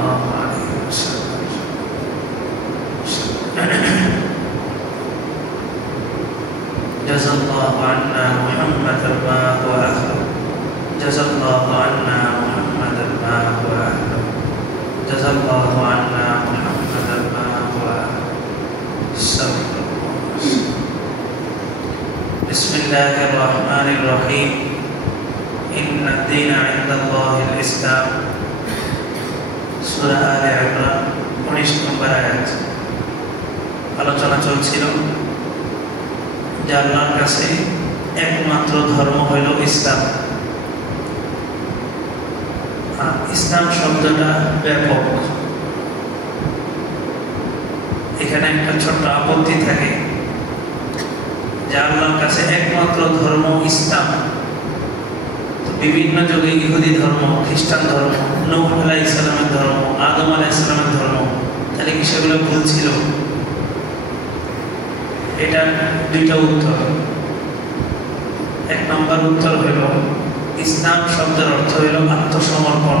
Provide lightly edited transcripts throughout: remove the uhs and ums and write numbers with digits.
الله عليه وسلم جزا الله عنا محمدا ما هو أهله جزا الله عنا محمدا ما هو أهله جزا الله عنا محمدا ما هو أهله صلى الله عليه وسلم بسم الله الرحمن الرحيم إن الدين عند الله الإسلام সূরা আলে ইমরান 19 নম্বর আয়াত। আলোচনা চলছিল যে আল্লাহর কাছে একমাত্র ধর্ম হইল ইসলাম। ইসলাম শব্দটা ব্যাপক। এখানে একটা ছোট্ট আপত্তি থাকে যে আল্লাহর কাছে একমাত্র ধর্ম ইসলাম। বিভিন্ন যুগে ইহুদি ধর্ম, খ্রিস্টান ধর্ম, নূহ আলাইহিস সালামের ধর্ম, আদম আলাইহিস সালামের ধর্ম, তাহলে কি সেগুলো ভুল ছিল? এটা দুইটা উত্তর। এক নম্বর উত্তর হইল ইসলাম শব্দের অর্থ হইল আত্মসমর্পণ।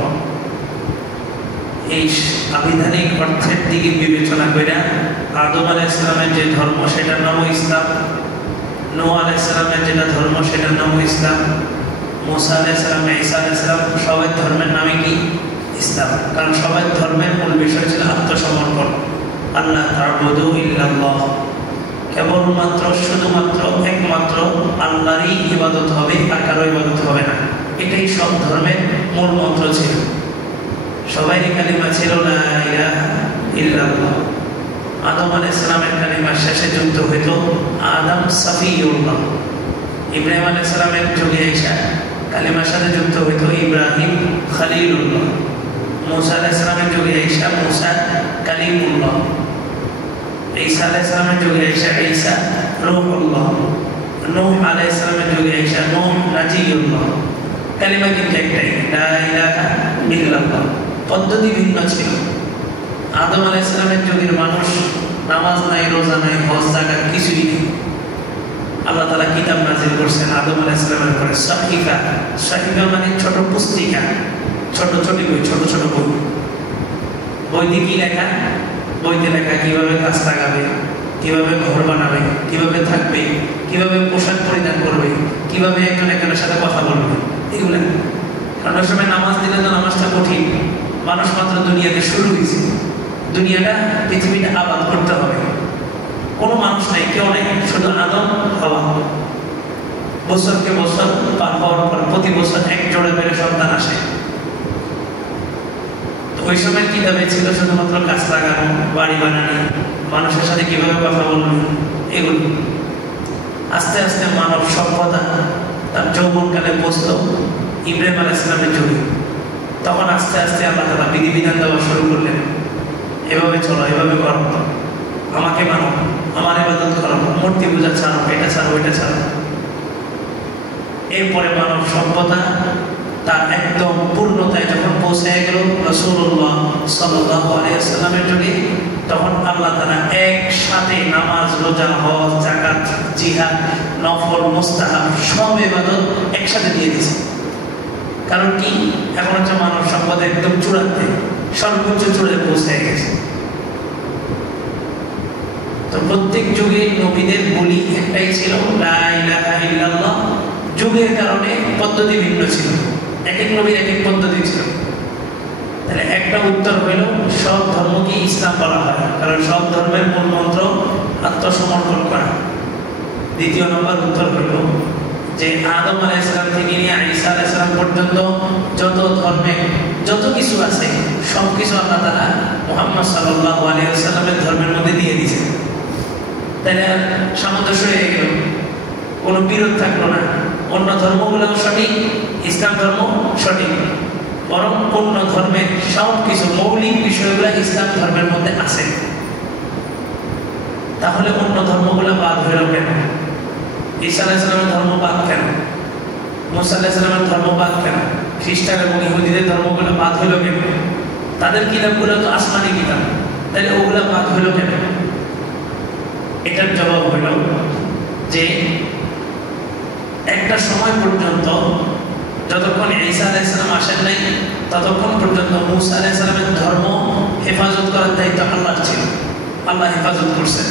এই আবিধানিক অর্থের দিকে বিবেচনা করে আদম আলাইহিস সালামের যে ধর্ম সেটার নামও ইসলাম, নূহ আলাইহিস সালামের যেটা ধর্ম সেটার নামও ইসলাম, মুসা আলাইহিস সালাম, ঈসা আলাইহিস সালাম সবার ধর্মের নামে কি ইসলাম। কারণ সবার ধর্মের মূল বিষয় ছিল আত্মসমর্পণ। আল্লাহ তা'বুদু ইল্লাল্লাহ, কেবলমাত্র শুধুমাত্র একমাত্র আল্লাহরই ইবাদত হবে, আর কারো ইবাদত হবে না। এটাই সব ধর্মের মূল মন্ত্র ছিল। সবারই কালিমা ছিল লা ইলাহা ইল্লাল্লাহ। আদম আলাইহিস সালামের কালিমা শেষে যুক্ত হইত আদম সাফিউল্লাহ। ইব্রাহিম আলাইহিস সালামের যুগে এসে কালিমার সাথে যুক্ত হইত ইব্রাহিম খলিলুল্লাহ। মুসা আলাইহিস সালামের যুগে এসে মুসা কালিমুল্লাহ। ঈসা আলাইহিস সালামের যুগে এসে ঈসা রূহুল্লাহ। নূহ আলাইহিস সালামের যুগে এসে নূহ নাজিয়ুল্লাহ। কালিমা কিন্তু একটাই, লা ইলাহা ইল্লাল্লাহ। পদ্ধতি ভিন্ন ছিল। আদম আলাইহিস সালামের যুগের মানুষ নামাজ নাই, রোজা নাই, হজ যাকাত কিছুই নেই। আল্লাহ তাআলা কিতাব নাযিল করেছেন আদম আলাইহিস সালামের উপরে সাহিফা। সাহিফা মানে ছোট পুস্তিকা, ছোট ছোট বই, ছোট ছোট বই। বইতে কি লেখা? বইতে লেখা কিভাবে গাছ লাগাবে, কিভাবে ঘর বানাবে, কিভাবে থাকবে, কিভাবে পোশাক পরিধান করবে, কিভাবে একজন একজনের সাথে কথা বলবে, এগুলো। কারণ ওই সময় নামাজ দিলে তো নামাজটা কঠিন। মানুষ মাত্র দুনিয়াতে শুরু হয়েছে, দুনিয়াটা পৃথিবীটা আবাদ করতে হবে। কোনো মানুষ নাই, কেউ নেই, শুধু আদম হাওয়া। বছরকে বছর পার হওয়ার পর প্রতি বছর এক জোড়া করে সন্তান আসে। তো ওই সময় কিভাবে ছিল শুধুমাত্র গাছ লাগানো, বাড়ি বানানো, মানুষের সাথে কিভাবে কথা বলবে, এগুলো। আস্তে আস্তে মানব সভ্যতা তার যৌবনকালে পৌঁছল ইব্রাহিম আলাইহিস সালামের যুগে। তখন আস্তে আস্তে আল্লাহ তাআলা বিধিবিধান দেওয়া শুরু করলেন, এভাবে চলো, এভাবে করো, আমাকে মানো, আমার ইবাদত করো, মূর্তি পূজা ছাড়ো, এটা ছাড়ো, এটা ছাড়ো। এরপরে মানব সভ্যতা তার একদম পূর্ণতায় যখন পৌঁছে গেল রাসূলুল্লাহ সাল্লাল্লাহু আলাইহি ওয়াসাল্লামের যুগে, তখন আল্লাহ তাআলা একসাথে নামাজ, রোজা, হজ, যাকাত, জিহাদ, নফল, মুস্তাহাব সব ইবাদত একসাথে দিয়ে দিয়েছে। কারণ কি? এখন হচ্ছে মানব সভ্যতা একদম চূড়ান্তে, সর্বোচ্চ চূড়ায় পৌঁছে গেছে। তো প্রত্যেক যুগে নবীদের বলি একটাই ছিল, লা ইলাহা ইল্লাল্লাহ। যুগের কারণে পদ্ধতি ভিন্ন ছিল, এক এক নবীর এক এক পদ্ধতি ছিল। তাহলে একটা উত্তর হইল সব ধর্মকে ইসলাম বলা হয়, কারণ সব ধর্মের মূল মন্ত্র আত্মসমর্পণ করা। দ্বিতীয় নম্বর উত্তর হইল যে আদম আলাইহিস সালাম থেকে নিয়ে ঈসা আলাইহিস সালাম পর্যন্ত যত ধর্মে যত কিছু আছে সব কিছু আল্লাহ তাআলা মুহাম্মদ সাল্লাল্লাহু আলাইহি ওয়াসাল্লামের ধর্মের মধ্যে দিয়ে দিয়েছেন। তাহলে সামঞ্জস্য হয়ে গেল, কোনো বিরোধ থাকলো না। অন্য ধর্মগুলো সঠিক, ইসলাম ধর্ম সঠিক, বরং অন্য ধর্মের সব কিছু মৌলিক বিষয়গুলো ইসলাম ধর্মের মধ্যে আছে। তাহলে অন্য ধর্মগুলো বাদ হইল কেন? ঈসা আলাইহিস সালামের ধর্ম বাদ কেন? মুসা আলাইহিস সালামের ধর্ম বাদ কেন? খ্রিস্টান এবং ইহুদিদের ধর্মগুলো বাদ হইল কেন? তাদের কিতাবগুলো তো আসমানি কিতাব, তাহলে ওগুলো বাদ হইল কেন? এটার জবাব হইল যে একটা সময় পর্যন্ত যতক্ষণ ঈসা আলাইহিস সালাম আসেন নাই ততক্ষণ পর্যন্ত মূসা আলাইহিস সালামের ধর্ম হেফাজত করার দায়িত্ব আল্লাহর ছিল। আল্লাহ হেফাজত করছেন,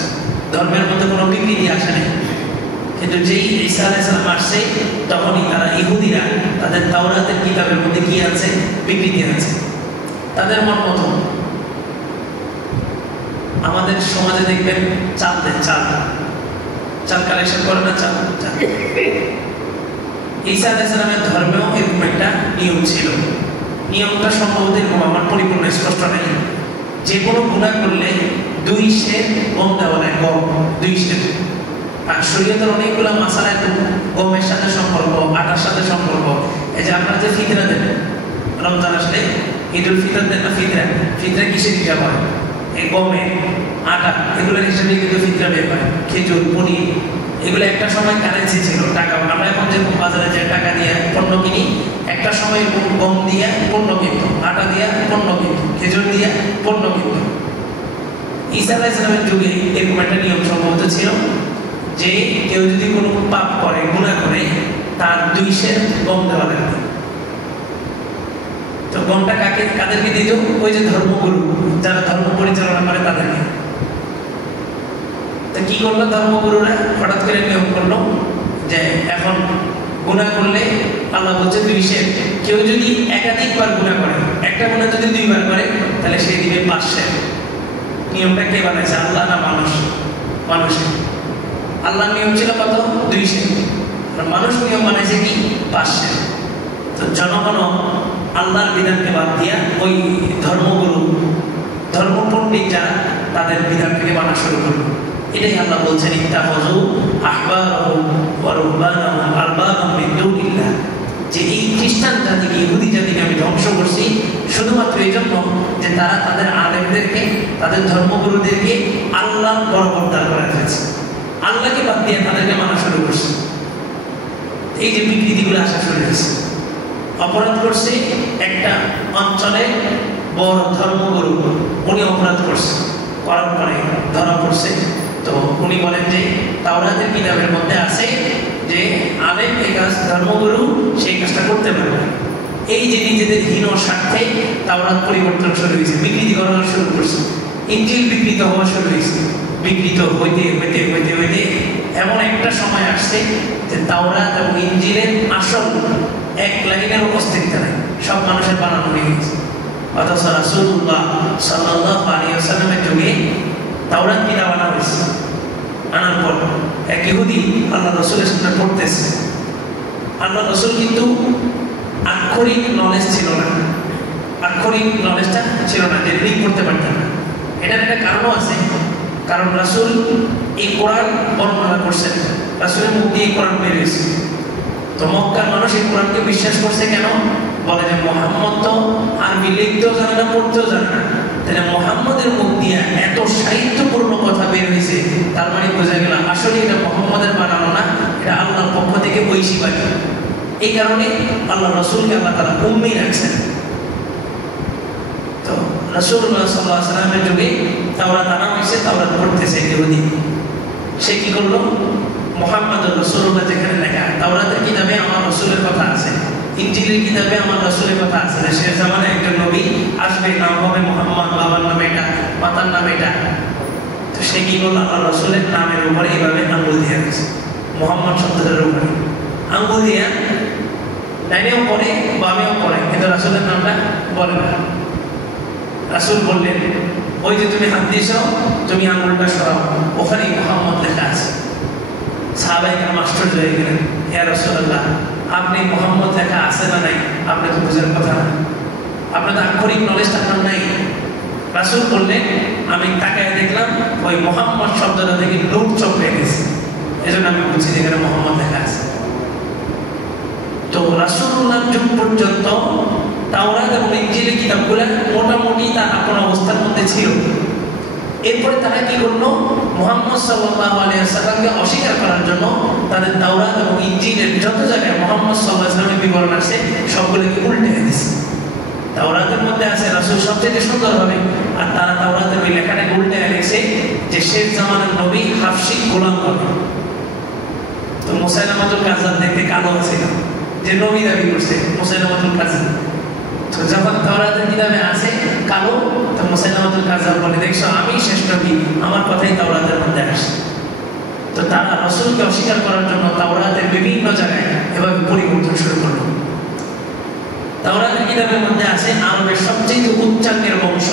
ধর্মের মধ্যে কোনো বিকৃতি আসে নাই। কিন্তু যেই ঈসা আলাইহিস সালাম আসছে তখনই তারা ইহুদিরা তাদের তাওরাতের কিতাবের মধ্যে কি আছে? বিকৃতি আছে তাদের মন মতো। আমাদের সমাজে দেখবেন চাল দেয়, চাল কালেকশন করে না, চাল। ঈসা আলাইহিস সালামের ধর্মেও এরকম একটা নিয়ম ছিল। নিয়মটা সম্ভবত এরকম, আমার পরিপূর্ণ স্পষ্ট নেই। যে কোনো গুনাহ করলে 2 সের গম দেওয়া হয়, গম 2 সের। আর শরীয়তের অনেকগুলো মাসালা একটু গমের সাথে সম্পর্ক, আটার সাথে সম্পর্ক। এই যে আপনারা যে ফিতরা দেন রমজান আসলে, ঈদুল ফিতর দেন না, ফিতরা কিসের হিসাব হয়? এই গমে আটা, এগুলোর হিসাবে কিন্তু ফিতরা বের হয়। খেজুর, পনির, এগুলো একটা সময় কারেন্সি ছিল, টাকা। আমরা এখন যেরকম বাজারে যে টাকা দিয়ে পণ্য কিনি, একটা সময় গম দিয়ে পণ্য কিনত, আটা দিয়ে পণ্য কিনত, খেজুর দিয়ে পণ্য কিনত। ঈসা আলাইহিস সালামের যুগে এরকম একটা নিয়ম সম্ভবত ছিল যে কেউ যদি কোনো পাপ করে, গুনাহ করে, তার 2 সের গম দেওয়া লাগবে। তো গমটা কাদেরকে দিত? ওই যে ধর্মগুরু, যারা ধর্ম পরিচালনা করে তাদেরকে। তো কি করলো ধর্মগুরুরা? হঠাৎ করে নিয়ম করলো যে এখন গুনাহ করলে আল্লাহ বলছে 2 সের। কেউ যদি একাধিকবার গুনাহ করে, একটা গুনাহ যদি 2 বার করে, তাহলে সে দিবে 5 সের। নিয়মটা কে বানাইছে? আল্লাহ না মানুষ? মানুষের। আল্লাহর নিয়ম ছিল কত? 2 সের। আর মানুষ নিয়ম বানাইছে কি? 5 সের। তো জনগণ আল্লাহর বিধানকে বাদ দিয়া ওই ধর্মগুরু, ধর্মপণ্ডিত যারা, তাদের বিধান থেকে মানা শুরু করলো। এটাই আল্লাহ বলছেন, ইত্তাখাযু আহবারহুম ওয়া রুহবানাহুম আরবাবাম মিন দুনিল্লাহ। যে এই খ্রিস্টান জাতিকে, ইহুদি জাতিকে আমি ধ্বংস করছি শুধুমাত্র এই জন্য যে তারা তাদের আলেমদেরকে, তাদের ধর্মগুরুদেরকে আল্লাহর বরকদার করে ফেলছে। আল্লাহকে বাদ দিয়ে তাদেরকে মানা শুরু করছে। এই যে বিকৃতিগুলো আসা শুরু হয়েছে। অপরাধ করছে একটা অঞ্চলে বড় ধর্মগুরু, উনি অপরাধ করছে, করার পরে ধরা পড়ছে। তো উনি বলেন যে তাওরাতের কিতাবের মধ্যে আছে যে আলেম এই কাজ, ধর্মগুরু সেই কাজটা করতে পারবে। এই যে নিজেদের হীন স্বার্থে তাওরাত পরিবর্তন শুরু হয়েছে, বিকৃতি করা শুরু করছে। ইনজিল বিকৃত হওয়া শুরু হয়েছে। বিকৃত হইতে হইতে হইতে হইতে এমন একটা সময় আসছে যে তাওরাত এবং ইনজিলের আসল এক লাইনের অস্তিত্ব নাই, সব মানুষের বানানো হয়ে গেছে। অথচ রাসূলুল্লাহ সাল্লাল্লাহু আলাইহি ওয়াসাল্লামের যুগে তাওরাত কিতাব আনা হয়েছে। আনার পর এক ইহুদি আল্লাহ রাসূলের সামনে পড়তেছে। আল্লাহ রাসূল কিন্তু আক্ষরিক নলেজ ছিল না, আক্ষরিক নলেজটা ছিল না, যে রিডিং করতে পারতেন না। এটার একটা কারণও আছে, কারণ রাসূল এই কোরআন বর্ণনা করছেন, রাসূলের মুখ দিয়ে কোরআন বের হয়েছে। তো মক্কার মানুষ এই কোরআনকে বিশ্বাস করছে কেন? বলে যে মুহাম্মদ তো আরবি লিখতেও জানে না, পড়তেও জানে না, তাহলে মুহাম্মদের মুখ দিয়ে এত সাহিত্যপূর্ণ কথা বের হয়েছে, তার মানে বোঝা গেল আসলে এটা মুহাম্মদের বানানো না, এটা আল্লাহর পক্ষ থেকে ঐশী বাণী। এই কারণে আল্লাহ রাসূলকে আল্লাহ তাআলা উম্মি রাখছেন। তো রাসূলুল্লাহ সাল্লাল্লাহু আলাইহি ওয়াসাল্লামের যুগে তাওরাত আনা হয়েছে, তাওরাত পড়তেছে ইহুদি। সে কি করলো? মুহাম্মাদুর রাসূলুল্লাহ যেখানে লেখা, তাওরাতের কিতাবে আমার রাসূলের কথা আছে, ইনজিলের কিতাবে আমার রাসূলের কথা আছে, শেষ জামানায় একজন নবী আসবে, নাম হবে মুহাম্মদ, বাবার নাম এটা, মাতার নাম এটা। তো সে কি করলো? আল্লাহ রাসূলের নামের উপরে এইভাবে আঙ্গুল দিয়ে গেছে, মুহাম্মদ শব্দটার উপরে আঙ্গুল দিয়ে, ডাইনেও পড়ে বামেও পড়ে, কিন্তু রাসূলের নামটা বলে না। রাসূল বললেন, ওই যে তুমি হাত দিয়েছ, তুমি আঙ্গুলটা সরাও, ওখানে মুহাম্মদ লেখা আছে। সাহাবায়ে কেরাম আশ্চর্য হয়ে গেলেন, ইয়া রাসূলুল্লাহ, আপনি মুহাম্মদ লেখা আছে না নাই আপনি তো বুঝার কথা না, আপনার তো আক্ষরিক নলেজটা আপনার নাই। রাসূল বললেন, আমি তাকায় দেখলাম ওই মুহাম্মদ শব্দটা থেকে নূর চমকে গেছে, এজন্য আমি বুঝছি যেখানে মুহাম্মদ লেখা আছে। তো রাসূলুল্লাহর যুগ পর্যন্ত তাওরাত এবং ইনজিলের কিতাবগুলো মোটামুটি তার আপন অবস্থার মধ্যে ছিল। এরপরে তারা কি করলো? মুহাম্মদ সাল্লাল্লাহু আলাইহি ওয়াসাল্লামকে অস্বীকার করার জন্য তাদের তাওরাত এবং ইনজিলের যত জায়গায় মুহাম্মদ সাল্লাল্লাহু আলাইহি ওয়াসাল্লামের বিবরণ আছে সবগুলোকে উল্টে দিয়েছে। তাওরাতের মধ্যে আছে রাসূল সবচেয়ে সুন্দরভাবে, আর তারা তাওরাতের ওই লেখাটাকে উল্টে লিখছে যে শেষ জামানার নবী হাফসি গোলাম হবে। তো মুসাইলামাতুল কাযযাব দেখতে কালো ছিল, যে নবী দাবি করছে মুসাইলামাতুল কাযযাব। তো যখন তাওরাতের কিতাবে আছে কালো, তো মুসাইলামাতুল কাযযাব বলে দেখছো আমি শেষ নবী, আমার কথাই তাওরাতের মধ্যে আসছে। তো তারা রাসূলকে অস্বীকার করার জন্য তাওরাতের বিভিন্ন জায়গায় এভাবে পরিবর্তন শুরু করলো। তাওরাতের কিতাবের মধ্যে আছে আরবের সবচেয়ে উচ্চাঙ্গের বংশ,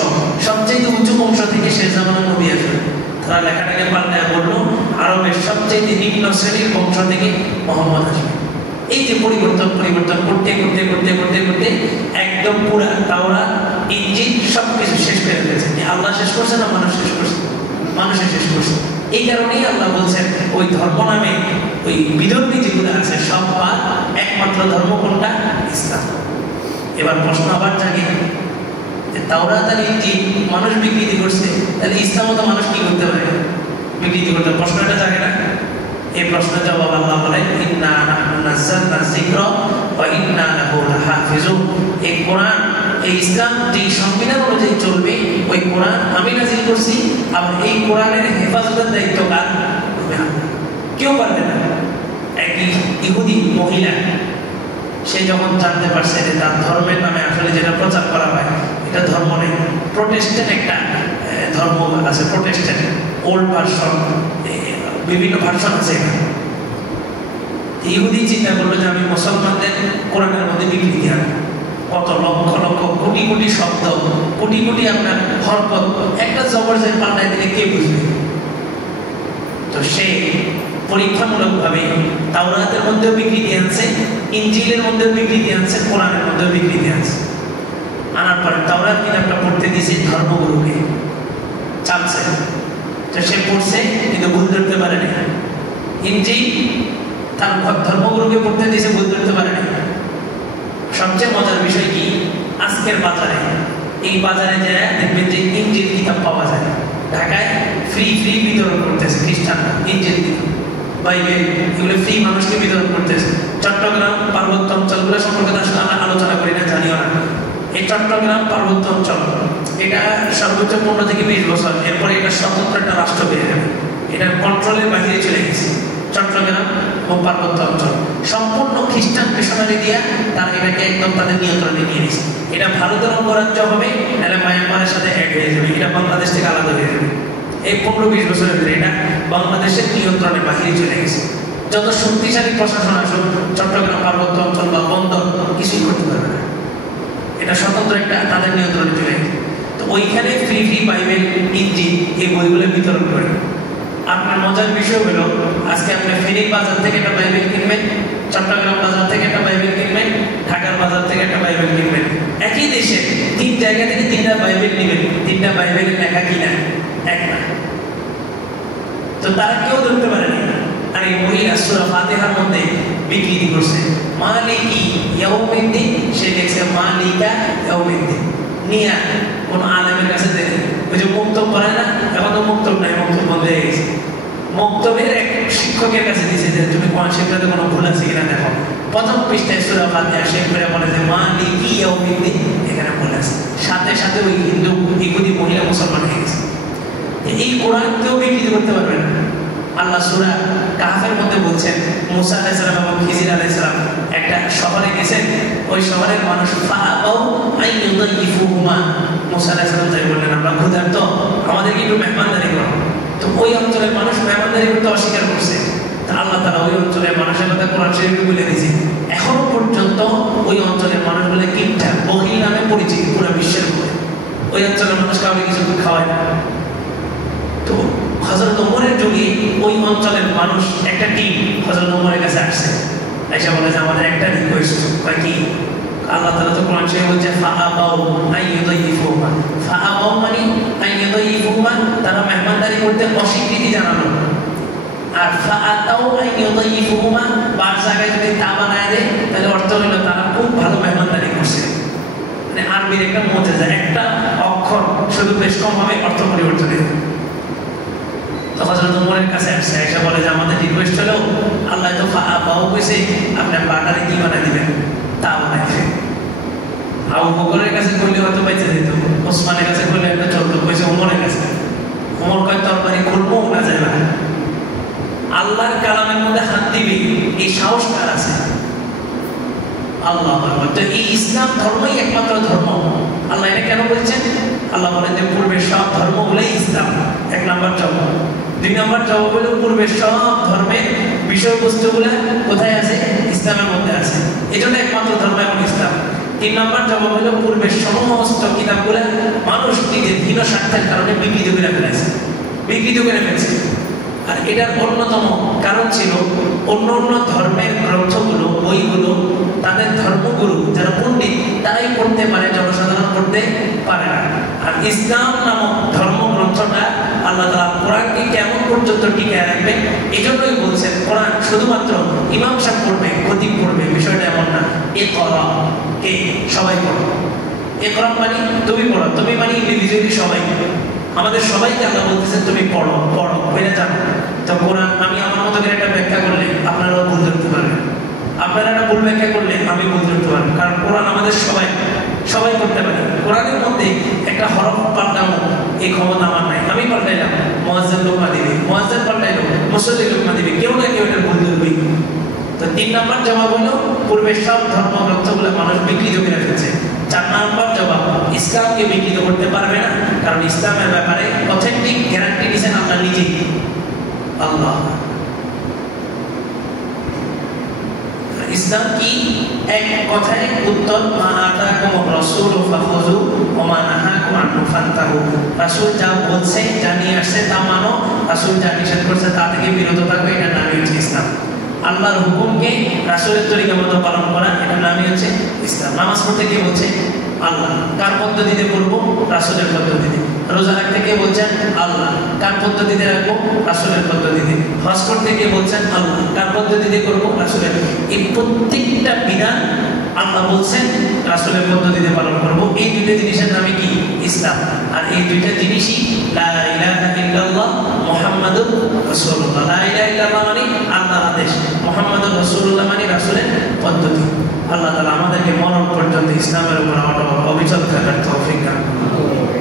সবচেয়ে উঁচু বংশ থেকে শেষ জামানার নবী আসবে। তারা লেখাটাকে পাল্টায় বললো আরবের সবচেয়ে নিম্ন শ্রেণীর বংশ থেকে মুহাম্মদ আসবে। এই যে পরিবর্তন করতে করতে করতে করতে করতে একদম পুরা তাওরাত ইনজিল সবকিছু শেষ করে ফেলেছে। আল্লাহ শেষ করছে না মানুষ শেষ করছে? মানুষে শেষ করছে। এই কারণেই আল্লাহ বলছেন ওই ধর্ম নামে ওই বিধর্মী যেগুলো আছে সব বাদ, একমাত্র ধর্ম কোনটা? ইসলাম। এবার প্রশ্ন আবার জাগে যে তাওরাত আর ইনজিল মানুষ বিকৃতি করছে, তাহলে ইসলামও তো মানুষ কি করতে পারে? বিকৃতি করতে। প্রশ্নটা জাগে না? এই প্রশ্নের জবাব আল্লাহ বলেন ইন্না নাহনু নাযালনা যিকরা ওয়া ইন্না লাহু লাহাফিজুন। এই কোরআন, এই ইসলাম যে সংবিধান অনুযায়ী চলবে, ওই কোরআন আমি নাযিল করছি, আর এই কোরআনের হেফাজতের দায়িত্ব কার? কেউ পারবে না। এক ইহুদি মহিলা সে যখন জানতে পারছে যে তার ধর্মের নামে আসলে যেটা প্রচার করা হয় এটা ধর্ম নেই, প্রোটেস্ট্যান্ট একটা ধর্ম আছে, প্রোটেস্ট্যান্ট ওল্ড ভার্সন, বিভিন্ন ভার্সন আছে। ইহুদি চিন্তা করলো যে আমি মুসলমানদের কোরআনের মধ্যে বিকৃতি আনবো। কত লক্ষ লক্ষ কোটি কোটি শব্দ, কোটি কোটি আপনার হরকত একটা জবরদস্ত পাল্টায় দিলে কে বুঝবে? তো সে পরীক্ষামূলকভাবে তাওরাতের মধ্যেও বিকৃতি আনছে, ইনজিলের মধ্যেও বিকৃতি আনছে, কোরআনের মধ্যেও বিকৃতি আনছে। আনার পরে তাওরাত কিতাবটা পড়তে দিয়েছে ধর্মগুরুকে, চাপছে। তো সে পড়ছে কিন্তু ভুল ধরতে পারেনি। ইনজিল তার ধর্মগুরুকে পড়তে দিয়েছে, ভুল ধরতে পারেনি। সবচেয়ে মজার বিষয় কি, আজকের বাজারে, এই বাজারে যায় দেখবেন যে ইনজিল কিতাব পাওয়া যায়। ঢাকায় ফ্রি বিতরণ করতেছে খ্রিস্টানরা ইনজিল কিতাব, বাইবেল, এগুলো ফ্রি মানুষকে বিতরণ করতেছে। চট্টগ্রাম পার্বত্য অঞ্চলগুলো সম্পর্কে আসলে আমরা আলোচনা করি না, জানিও না। এই চট্টগ্রাম পার্বত্য অঞ্চল এটা সর্বোচ্চ 15 থেকে 20 বছর, এরপরে এটা স্বতন্ত্র একটা রাষ্ট্র পেয়ে যাবে। এটা কন্ট্রোলের বাইরে চলে গেছে চট্টগ্রাম ও পার্বত্য অঞ্চল। সম্পূর্ণ খ্রিস্টান মিশনারি দিয়া তারা এটাকে একদম তাদের নিয়ন্ত্রণে নিয়ে নিয়েছে। এটা ভারতের অঙ্গরাজ্য হবে, নাহলে মায়ানমারের সাথে অ্যাড হয়ে যাবে, এটা বাংলাদেশ থেকে আলাদা হয়ে যাবে। এই 15-20 বছরের ভিতরে এটা বাংলাদেশের নিয়ন্ত্রণের বাহিরে চলে গেছে। যত শক্তিশালী প্রশাসন আসুক, চট্টগ্রাম পার্বত্য অঞ্চল বা বন্দর কিছুই করতে পারবে না। এটা স্বতন্ত্র একটা তাদের নিয়ন্ত্রণে চলে গেছে। তো ওইখানে ফ্রি বাইবেল, ইনজিল এই বইগুলো বিতরণ করে। আপনার মজার বিষয় হলো আজকে আপনি ফেনীর বাজার থেকে একটা বাইবেল কিনবেন, চট্টগ্রাম বাজার থেকে একটা বাইবেল কিনবেন, ঢাকার বাজার থেকে একটা বাইবেল কিনবেন। একই দেশে 3 জায়গা থেকে 3টা বাইবেল নেবেন, 3টা বাইবেলের লেখা কিনা এক না। তো তারা কেউ ধরতে পারেনি। আর এই মহিলা সূরা ফাতিহার মধ্যে বিকৃতি করছে, মালিকি ইয়াউমিদ্দিন, সে লিখছে মালিকা ইয়াউমিদ্দিন। নিয়া কোন আলেমের কাছে দেখে ওই যে মুক্তব করে না, এখন তো মুক্তব নাই, মুক্তব বন্ধ হয়ে গেছে। মুক্তবের এক শিক্ষকের কাছে দিয়েছে যে তুমি কোন শিক্ষাতে কোনো ভুল আছে কিনা দেখো। প্রথম পৃষ্ঠায় সূরা ফাতিহা শেষ করে বলে যে মালিকি ইয়াউমিদ্দিন, এখানে ভুল আছে। সাথে সাথে ওই ইহুদি মহিলা মুসলমান হয়ে গেছে। এই কোরআন কেউ বিকৃতি করতে পারবে না। আল্লাহ সূরা কাহফের মধ্যে বলছেন মুসা আলাইহিস সালাম এবং খিজির আলাইহিস সালাম একটা শহরে গেছেন, ওই শহরের মানুষ ফাআও আইয়ুদাইফুহুমা, মুসা আলাইহিস সালাম তাই বললেন আমরা ক্ষুধার্ত, আমাদেরকে একটু মেহমানদারি করো। তো ওই অঞ্চলের মানুষ মেহমানদারি করতে অস্বীকার করছে। আল্লাহ তাআলা ওই অঞ্চলের মানুষের কথা কোরআন শরীফে বলে দিয়েছে। এখনো পর্যন্ত ওই অঞ্চলের মানুষ বলে কিপটা, বহিল নামে পরিচিত পুরো বিশ্বের মধ্যে। ওই অঞ্চলের মানুষ কাউকে কিছু খাওয়ায় না। তো হযরত ওমরের যুগে ওই অঞ্চলের মানুষ একটা টিম হযরত ওমরের কাছে আসছে, আয়েশা বলে যে আমাদের একটা রিকোয়েস্ট। কয় কি? আল্লাহ তাআলা তো কোরআন শরীফে বলছে ফাআবাউ আইয়ুদাইফুহুমা, ফাআবাউ মানে আইয়ুদাইফুহুমা, তারা মেহমানদারি করতে অস্বীকৃতি জানালো। আর ফাআতাউ আইয়ুদাইফুহুমা বার জায়গায় যদি তা বানায় দেয় তাহলে অর্থ হলো তারা খুব ভালো মেহমানদারি করছে। মানে আরবির একটা মুজেজা, একটা অক্ষর শুধু বেশ কম হবে অর্থ পরিবর্তন হবে। তো হযরত ওমরের কাছে আসছে, আয়েশা বলে যে আমাদের রিকোয়েস্ট হলো আল্লাহ তো ফাআবাউ কইছে, আপনি বাটারে কি বানায় দিবেন? তা বানায় দিবেন। আবু বকরের কাছে করলে হয়তো বেঁচে যেত, ওসমানের কাছে করলে একটা চলতো, কইছে ওমরের কাছে। ওমর কয় তরবারি খুলবো না যাবে না। আল্লাহর কালামের মধ্যে হাত দিবি এই সাহস কার আছে? আল্লাহ। তো এই ইসলাম ধর্মই একমাত্র ধর্ম। আল্লাহ এটা কেন বলছেন? আল্লাহ বলেন যে পূর্বের সব ধর্মগুলোই ইসলাম। এক নম্বর জবাব। দুই নম্বর জবাব হলো পূর্বের সব ধর্মের বিষয়বস্তুগুলা কোথায় আছে? ইসলামের মধ্যে আছে, এজন্য একমাত্র ধর্ম এবং ইসলাম। তিন নম্বর জবাব হলো পূর্বের সমস্ত কিতাবগুলা মানুষ নিজের হীন স্বার্থের কারণে বিকৃত করে ফেলেছে। আর এটার অন্যতম কারণ ছিল অন্য অন্য ধর্মের গ্রন্থগুলো, বইগুলো তাদের ধর্মগুরু যারা পণ্ডিত তারাই পড়তে পারে, জনসাধারণ পড়তে পারে না। আর ইসলাম নামক ধর্মগ্রন্থটা আল্লাহ তাআলা কোরআনকে কেমন পর্যন্ত টিকিয়ে রাখবেন, এজন্যই বলছেন কোরআন শুধুমাত্র ইমাম সাহেব পড়বে, খতিব পড়বে, বিষয়টা এমন না। ইকরা, কে সবাই পড়ো। ইকরা মানে তুমি পড়ো, তুমি মানে ইন্ডিভিজুয়ালি সবাই। আমাদের সবাইকে আল্লাহ বলতেছেন তুমি পড়ো পড়ে জানো। তো কোরআন আমি আমার মতো করে একটা ব্যাখ্যা করলে আপনারাও ভুল ধরতে পারবেন, আপনারা একটা ভুল ব্যাখ্যা করলে আমি ভুল ধরতে পারবো, কারণ কোরআন আমাদের সবাই করতে পারে। কোরআনের মধ্যে একটা হরফ পাল্টানো এই ক্ষমতা আমার নাই। আমি পাল্টাইলাম, মুয়াজ্জিন লোকমা দিবে, মুয়াজ্জিন পাল্টাইলো, মুসল্লি লোকমা দিবে, কেউ না কেউ এটা ভুল ধরবেই। তো তিন নম্বর জবাব হলো পূর্বের সব ধর্মগ্রন্থগুলো মানুষ বিকৃত করে ফেলছে। চার নম্বর জবাব, ইসলামকে বিকৃত করতে পারবে না, কারণ ইসলামের ব্যাপারে অথেন্টিক গ্যারান্টি দিয়েছেন আল্লাহ নিজেই, আল্লাহ। ইসলাম কি? এক কথায় উত্তর, মা আতাকুম রাসূল ফাখুযু ওয়া মা নাহাকুম আনহু ফান্তাহু। রাসূল যা বলছে, যা নিয়ে আসছে তা মানো, রাসূল যা নিষেধ করছে তা থেকে বিরত থাকো, এটা নামই হচ্ছে ইসলাম। আল্লাহর হুকুমকে রাসূলের তরিকা মতো পালন করা, এটা নামই হচ্ছে ইসলাম। নামাজ পড়তে কে বলছে? আল্লাহ। কার পদ্ধতিতে পড়বো? রাসূলের পদ্ধতিতে। রোজা রাখতে কে বলছেন? আল্লাহ। কার পদ্ধতিতে রাখবো? রাসূলের পদ্ধতিতে। হজ করতে কে বলছেন? আল্লাহ। কার পদ্ধতিতে করবো? রাসূলের। এই প্রত্যেকটা বিধান আল্লাহ বলছেন রাসূলের পদ্ধতিতে পালন করবো। এই দুইটা জিনিসের নামই কি? ইসলাম। আর এই দুইটা জিনিসই লা ইলাহা ইল্লাল্লাহ মুহাম্মাদুর রাসূলুল্লাহ। লা ইলাহা ইল্লাল্লাহ মানে আল্লাহর আদেশ, মুহাম্মাদুর রাসূলুল্লাহ মানে রাসূলের পদ্ধতি। আল্লাহ তাআলা আমাদেরকে মরণ পর্যন্ত ইসলামের উপর অবিচল থাকার তৌফিক দান করুন।